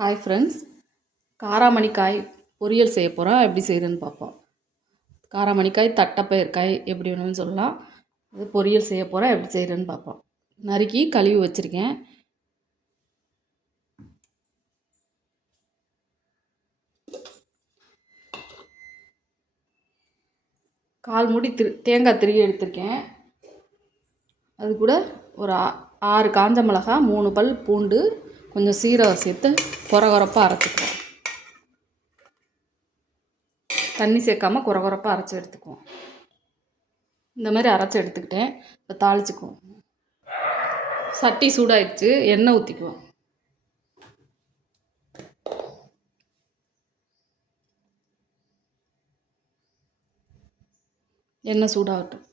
Hi friends, காராமணிக்காய் பொரியல் செய்ய போகிறோம். எப்படி செய்கிறேன்னு பார்ப்போம். காராமணிக்காய், தட்டைப்பயிர்காய் எப்படி வேணும்னு சொல்லலாம். அது பொரியல் செய்ய போகிறேன். எப்படி செய்கிறேன்னு பார்ப்போம். நறுக்கி கழுவி வச்சுருக்கேன். கால் மூடி தேங்காய் திருகி எடுத்திருக்கேன். அது கூட ஒரு 6 காஞ்ச மிளகா, 3 பல் பூண்டு, கொஞ்சம் சீரகம் சேர்த்து கொரகொரப்பாக அரைச்சிக்குவோம். தண்ணி சேர்க்காமல் கொரகொரப்பாக அரைச்சி எடுத்துக்குவோம். இந்த மாதிரி அரைச்சி எடுத்துக்கிட்டேன். இப்போ தாளிச்சுக்குவோம். சட்டி சூடாயிடுச்சு, எண்ணெய் ஊற்றிக்குவோம். எண்ணெய் சூடாகட்டும்.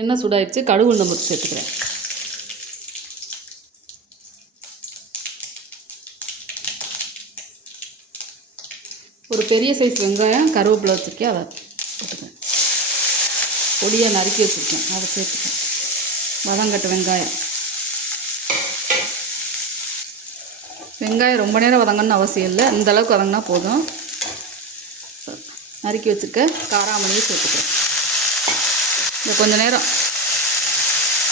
எண்ணெய் சூடாயிடுச்சு, கடுகு உளுந்தம் பருப்பு சேர்த்துக்கிறேன். ஒரு பெரிய சைஸ் வெங்காயம், கருவேப்பிலை வச்சுருக்கேன், அதை போட்டுக்கிறேன். பொடியாக நறுக்கி வச்சுருக்கேன், அதை சேர்த்துக்கிறேன். வதங்கட்டு வெங்காயம். வெங்காயம் ரொம்ப நேரம் வதங்கணும்னு அவசியம் இல்லை, இந்தளவுக்கு வதங்கினா போதும். நறுக்கி வச்சுருக்க காராமணியை சேர்த்துக்கிறேன். இந்த கொஞ்சம் நேரம்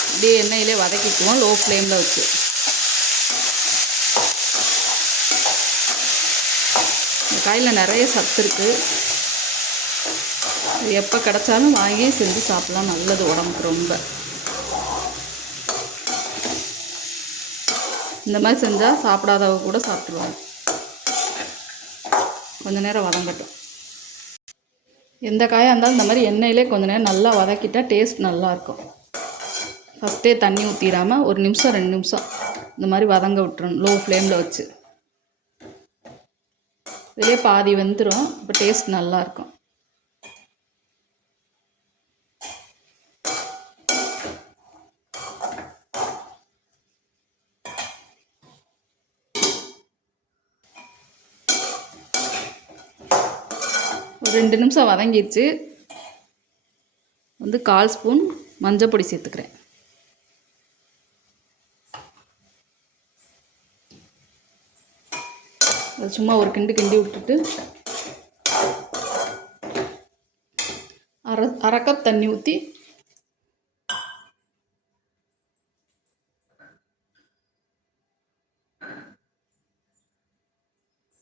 அப்படியே எண்ணெயிலே வதக்கிக்குவோம், லோ ஃப்ளேமில் வச்சு. இந்த காயில் நிறைய சத்து இருக்குது. இது எப்போ கிடச்சாலும் வாங்கி செஞ்சு சாப்பிட்லாம், நல்லது உடம்புக்கு ரொம்ப. இந்த மாதிரி செஞ்சால் சாப்பிடாதவங்க கூட சாப்பிட்ருவாங்க. கொஞ்சம் நேரம் வதங்கட்டும். எந்த காயாக இருந்தாலும் இந்த மாதிரி எண்ணெயிலே கொஞ்சம் நேரம் நல்லா வதக்கிட்டால் டேஸ்ட் நல்லாயிருக்கும். ஃபஸ்ட்டே தண்ணி ஊற்றிடாமல் 1 நிமிஷம் 2 நிமிஷம் இந்த மாதிரி வதங்க விட்டுறணும், லோ ஃப்ளேமில் வச்சு. இதிலே பாதி வெந்துடும். இப்போ டேஸ்ட் நல்லாயிருக்கும். ஒரு 2 நிமிஷம் வதங்கிடுச்சு. 1/4 ஸ்பூன் மஞ்சள் பொடி சேர்த்துக்கிறேன். அது சும்மா ஒரு கிண்டி விட்டுட்டு அரை கப் தண்ணி ஊற்றி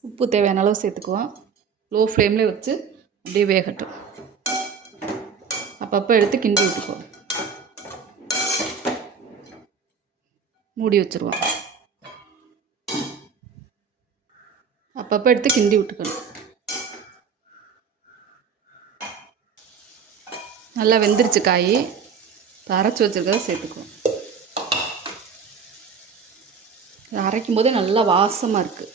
உப்பு தேவையான அளவு சேர்த்துக்குவோம். லோ ஃப்ளேம்லேயே வச்சு அப்படியே வேகட்டும். அப்பப்போ எடுத்து கிண்டி விட்டுக்குவோம். மூடி வச்சுருவோம். அப்பப்போ எடுத்து கிண்டி விட்டுக்கணும். நல்லா வெந்துருச்சு காய். அரைச்சி வச்சுருக்கத சேர்த்துக்குவோம். அரைக்கும் போதே நல்லா வாசமாக இருக்குது.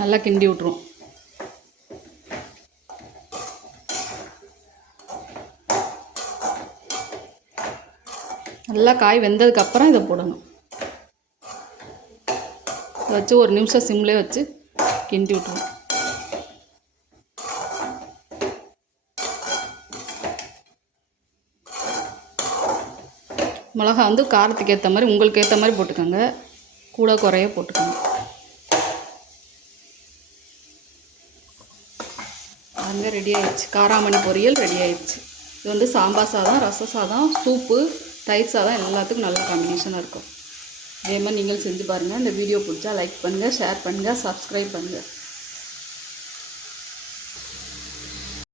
நல்லா கிண்டி விட்ருவோம். நல்லா காய் வெந்ததுக்கப்புறம் இதை போடணும். இதை வச்சு 1 நிமிஷம் சிம்லேயே வச்சு கிண்டி விட்ருவோம். மிளகா காரத்துக்கு ஏற்ற மாதிரி, உங்களுக்கு ஏற்ற மாதிரி போட்டுக்கோங்க, கூட குறைய போட்டுக்கோங்க. அங்கே ரெடி ஆயிடுச்சு. காராமணி பொரியல் ரெடி ஆயிடுச்சு. இது சாம்பார் சாதம், ரச சாதம், சூப்பு, தயிர் சாதம் எல்லாத்துக்கும் நல்ல காம்பினேஷனாக இருக்கும். இதே மாதிரி நீங்கள் செஞ்சு பாருங்கள். இந்த வீடியோ பிடிச்சா லைக் பண்ணுங்கள், ஷேர் பண்ணுங்கள், சப்ஸ்கிரைப் பண்ணுங்கள்.